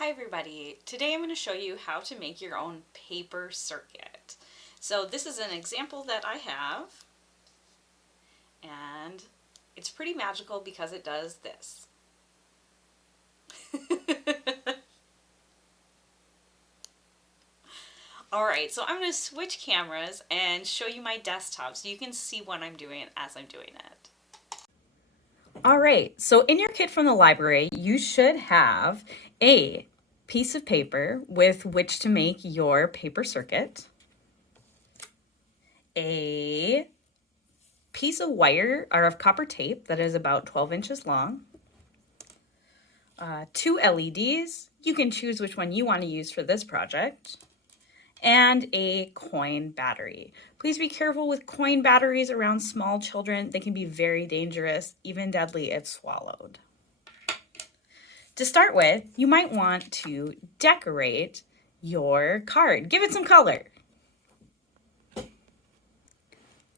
Hi everybody, today I'm going to show you how to make your own paper circuit. So this is an example that I have, and it's pretty magical because it does this. Alright, so I'm going to switch cameras and show you my desktop so you can see what I'm doing as I'm doing it. All right, so in your kit from the library, you should have a piece of paper with which to make your paper circuit, a piece of wire or of copper tape that is about 12 inches long, two LEDs, you can choose which one you want to use for this project, and a coin battery. Please be careful with coin batteries around small children. They can be very dangerous, even deadly if swallowed. To start with, you might want to decorate your card. Give it some color.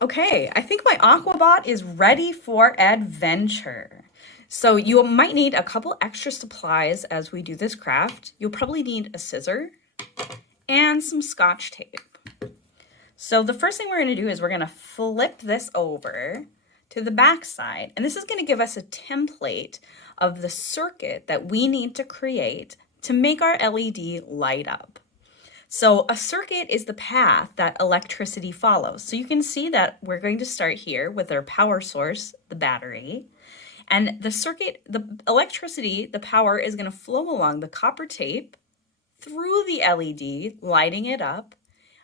Okay, I think my Aquabot is ready for adventure. So you might need a couple extra supplies as we do this craft. You'll probably need a scissor and some Scotch tape. So the first thing we're going to do is we're going to flip this over to the back side, and this is going to give us a template of the circuit that we need to create to make our LED light up. So a circuit is the path that electricity follows. So you can see that we're going to start here with our power source, the battery, and the circuit, the electricity, the power is going to flow along the copper tape through the LED, lighting it up,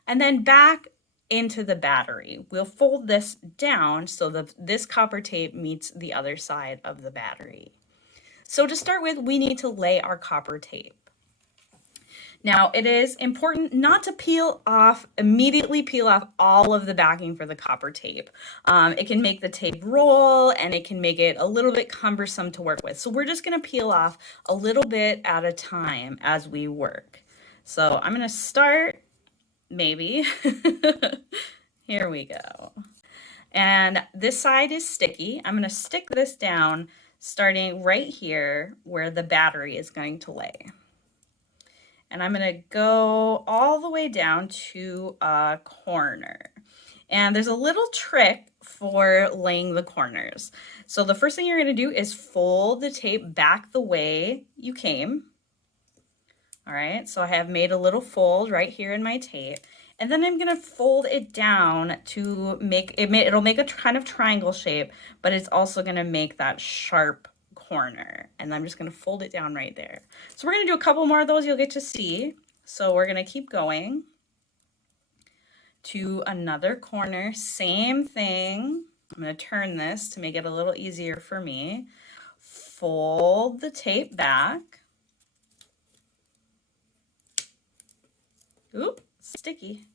and then back into the battery. We'll fold this down so that this copper tape meets the other side of the battery. So to start with, we need to lay our copper tape. Now, it is important not to immediately peel off all of the backing for the copper tape. It can make the tape roll and it can make it a little bit cumbersome to work with. So we're just going to peel off a little bit at a time as we work. So I'm going to start, maybe. Here we go. And this side is sticky. I'm going to stick this down starting right here where the battery is going to lay. And I'm going to go all the way down to a corner. And there's a little trick for laying the corners. So the first thing you're going to do is fold the tape back the way you came. All right, so I have made a little fold right here in my tape. And then I'm going to fold it down to make it, it'll make a kind of triangle shape, but it's also going to make that sharp corner, and I'm just going to fold it down right there. So we're going to do a couple more of those you'll get to see. So we're going to keep going to another corner, same thing. I'm going to turn this to make it a little easier for me. Fold the tape back. Oop, sticky.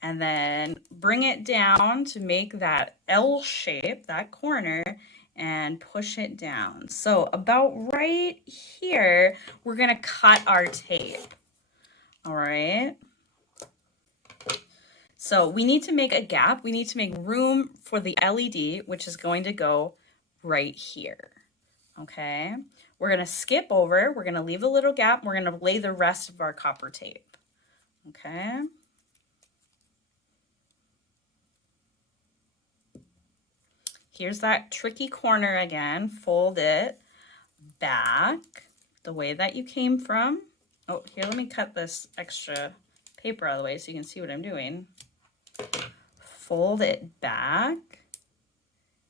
And then bring it down to make that L shape, that corner, and push it down. So about right here, we're gonna cut our tape. All right. So we need to make a gap. We need to make room for the LED, which is going to go right here. Okay. We're gonna skip over. We're gonna leave a little gap. We're gonna lay the rest of our copper tape. Okay. Here's that tricky corner again. Fold it back the way that you came from. Oh, here, let me cut this extra paper out of the way so you can see what I'm doing. Fold it back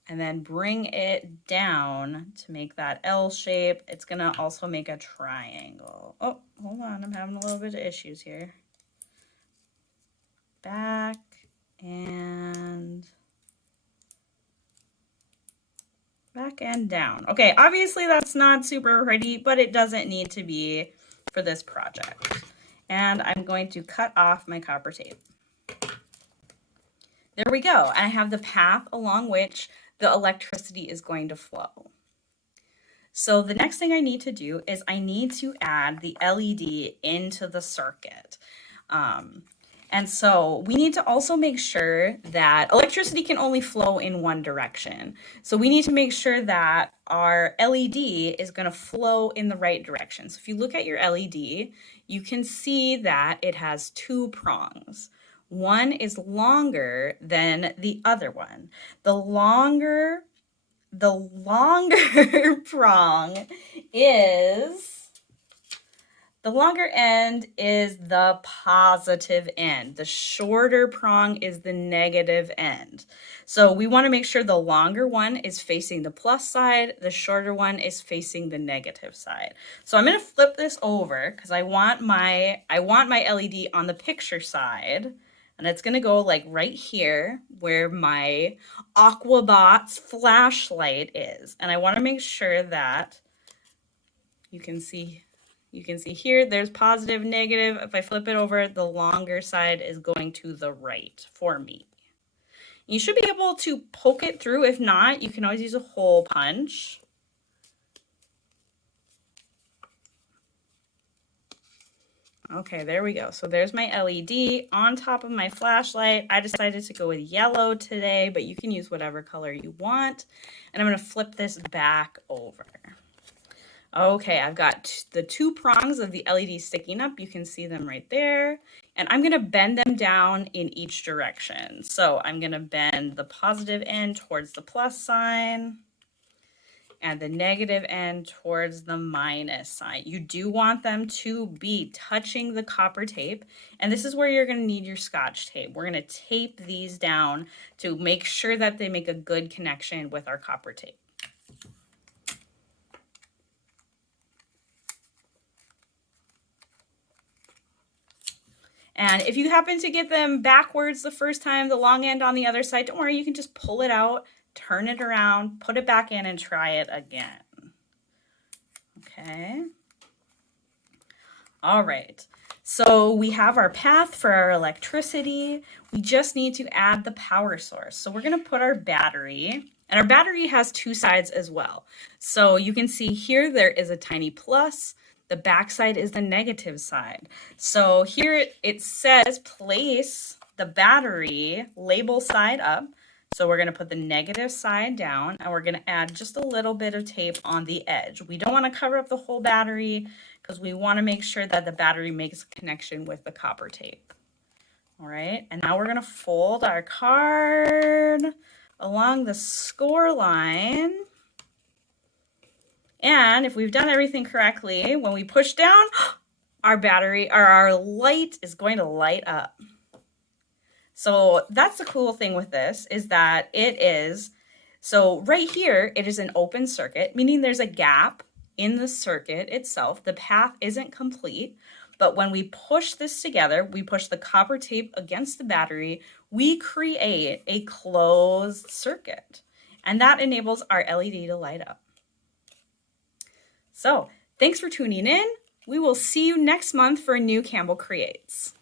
and then bring it down to make that L shape. It's gonna also make a triangle. Oh, hold on, I'm having a little bit of issues here. Back and down. Okay, obviously that's not super pretty, but it doesn't need to be for this project. And I'm going to cut off my copper tape. There we go. I have the path along which the electricity is going to flow. So the next thing I need to do is I need to add the LED into the circuit. And And so we need to also make sure that electricity can only flow in one direction. So we need to make sure that our LED is going to flow in the right direction. So if you look at your LED, you can see that it has two prongs. One is longer than the other one. The longer prong is the longer end is the positive end. The shorter prong is the negative end. So we want to make sure the longer one is facing the plus side, the shorter one is facing the negative side. So I'm going to flip this over because I want my LED on the picture side. And it's going to go like right here where my Aquabot's flashlight is. And I want to make sure that you can see here, there's positive, negative. If I flip it over, the longer side is going to the right for me. You should be able to poke it through. If not, you can always use a hole punch. Okay, there we go. So there's my LED on top of my flashlight. I decided to go with yellow today, but you can use whatever color you want. And I'm going to flip this back over. Okay, I've got the two prongs of the LED sticking up. You can see them right there. And I'm going to bend them down in each direction. So I'm going to bend the positive end towards the plus sign and the negative end towards the minus sign. You do want them to be touching the copper tape. And this is where you're going to need your Scotch tape. We're going to tape these down to make sure that they make a good connection with our copper tape. And if you happen to get them backwards the first time, the long end on the other side, don't worry, you can just pull it out, turn it around, put it back in, and try it again. Okay. All right. So we have our path for our electricity. We just need to add the power source. So we're going to put our battery, and our battery has two sides as well. So you can see here there is a tiny plus. The back side is the negative side. So here it says place the battery label side up. So we're going to put the negative side down, and we're going to add just a little bit of tape on the edge. We don't want to cover up the whole battery because we want to make sure that the battery makes a connection with the copper tape. All right, and now we're going to fold our card along the score line. And if we've done everything correctly, when we push down, our battery or our light is going to light up. So that's the cool thing with this is that it is, so right here, it is an open circuit, meaning there's a gap in the circuit itself. The path isn't complete, but when we push this together, we push the copper tape against the battery, we create a closed circuit. And that enables our LED to light up. So thanks for tuning in. We will see you next month for a new Campbell Creates.